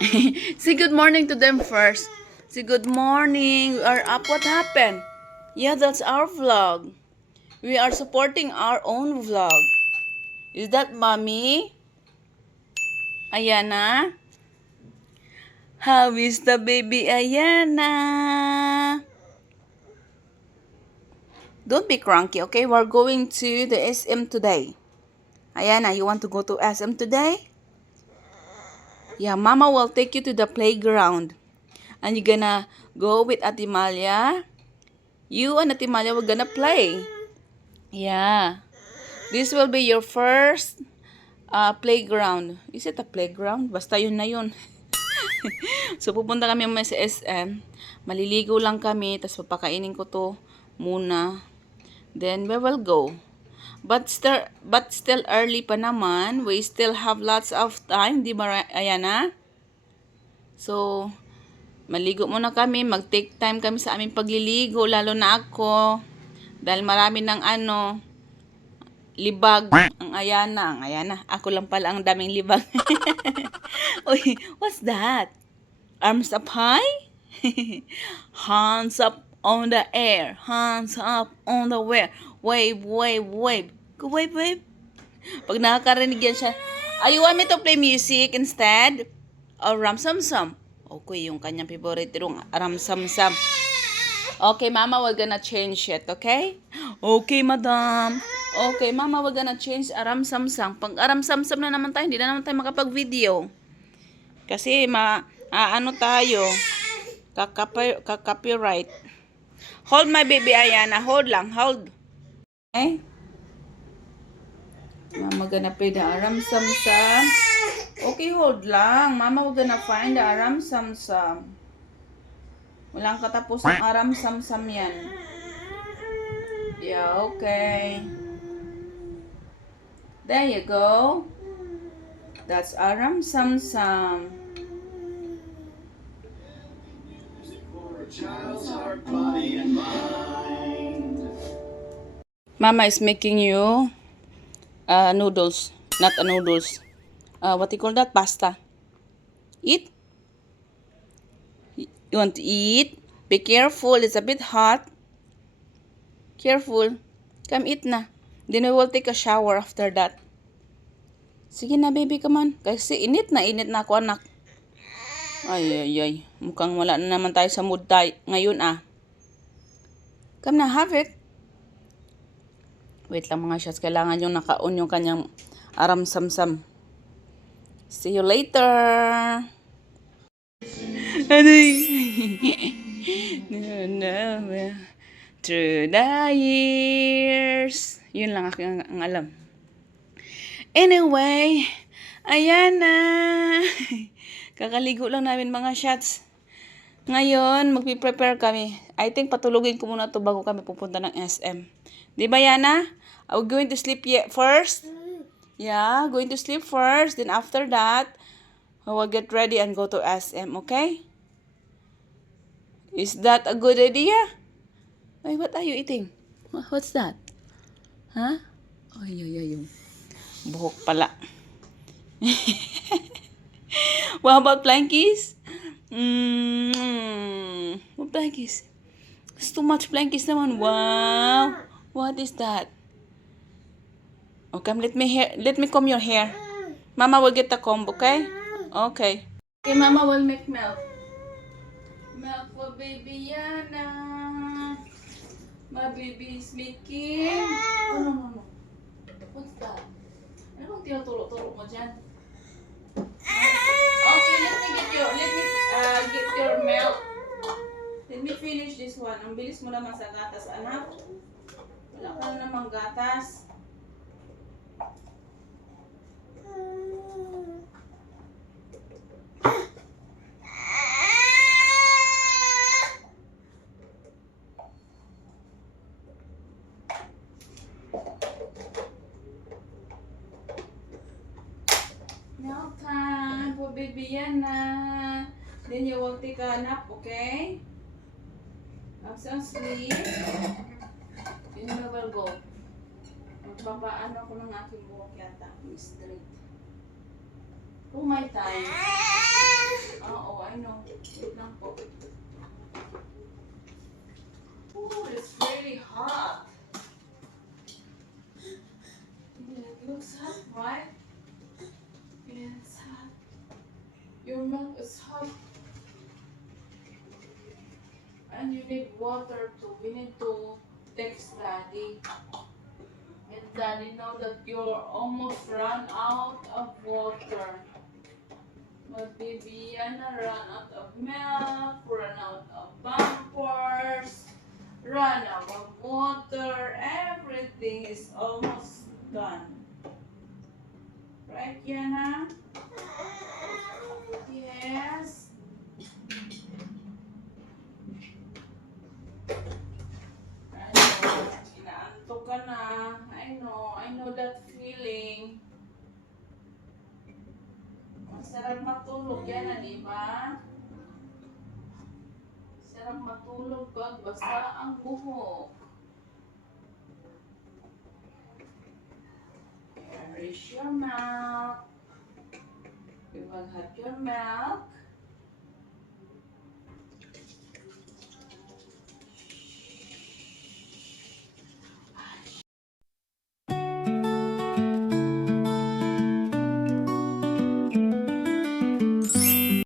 Say good morning to them first. Say good morning. We are up. What happened? Yeah, that's our vlog. We are supporting our own vlog. Is that mommy? Ayana? How is the baby Ayana? Don't be cranky, okay? We're going to the SM today. Ayana, you want to go to SM today? Yeah, mama will take you to the playground. And you're gonna go with Ate Malia. You and Ate Malia were gonna play. Yeah. This will be your first playground. Is it a playground? Basta yun na yun. So, pupunta kami mamaya sa SM. Maliligo lang kami. Tapos, papakainin ko to muna. Then, we will go. But still early pa naman. We still have lots of time. Di ba, Ayana? So, maligo muna kami. Mag-take time kami sa aming pagliligo. Lalo na ako. Dahil marami ng libag. Ang Ayana. Ako lang pala ang daming libag. Uy, what's that? Arms up high? Hands up on the air. Hands up on the air. Wave, wave, wave. Go wave, wave. Pag nakakarinig yan siya, you want me to play music instead? Or ram-sam-sam? Okay, yung kanyang favorite yung ram-sam-sam. Okay, mama, we're gonna change it, okay? Okay, madam. Okay, mama, we're gonna change aram-sam-sam. Pag aram-sam-sam na naman tayo, hindi na naman tayo makapag-video. Kasi, ano tayo? Copyright. Hold my baby, Ayana. Hold lang, hold. Okay? Mama gonna play the aram-sam-sam. Okay, hold lang. Mama, we're gonna find the aram-sam-sam. Walang katapos ang aram-sam-sam yan. Yeah, okay. There you go. That's aram-sam-sam. Mama is making you noodles. Not a noodles. What do you call that? Pasta. Eat. You want to eat? Be careful. It's a bit hot. Careful. Come eat na. Then we will take a shower after that. Sige na, baby. Come on. Kasi init na ako, anak. Ay. Mukhang wala na naman tayo sa mood tayo ngayon, Come na, have it. Wait lang mga shots. Kailangan yung naka-on yung kanyang aram-sam-sam. See you later. Through the years. Yun lang aking ang alam. Anyway, ayan na. Kakaligo lang namin mga shots. Ngayon, magpiprepare kami. I think patulugin ko muna to bago kami pupunta ng SM. Di ba, Yana? Are we going to sleep first? Yeah, going to sleep first. Then after that, we will get ready and go to SM, okay? Is that a good idea? Ay, what are you eating? What's that? Huh? Ay. Buhok pala. What about plankies? What plankies? It's too much plankies naman. Wow. What is that? Okay, let me comb your hair. Mama will get the comb, okay? Okay. Okay, Mama will make milk. Milk for baby Yana. My baby is making... Oh, no. What's that? Ano bang tinuturo-turo mo dyan? Okay, let me get your milk. Let me finish this one. Ang bilis mo naman sa gatas, anak. Wala ka na namang gatas. Milk time for baby Yana. Then you will take a nap, okay? Have some sleep. Then we will go. Magpapaano ko ng aking buhok yata. Straight. Oh my time. Oo, I know. Wait lang po. Oh, it's really hot. Yeah, it looks hot, right? Yeah, it's hot. Your milk is hot. And you need water too. We need to text Daddy. And Daddy know that you're almost run out of water. But Viviana run out of milk, run out of bumpers, run out of water. Everything is almost done. Right, Yana? Yes. I know. Inaantok ka na. I know. I know that feeling. Masarap matulog yan, di ba? Sarap matulog pag basa ang buhok. Here is your milk. You will have your milk.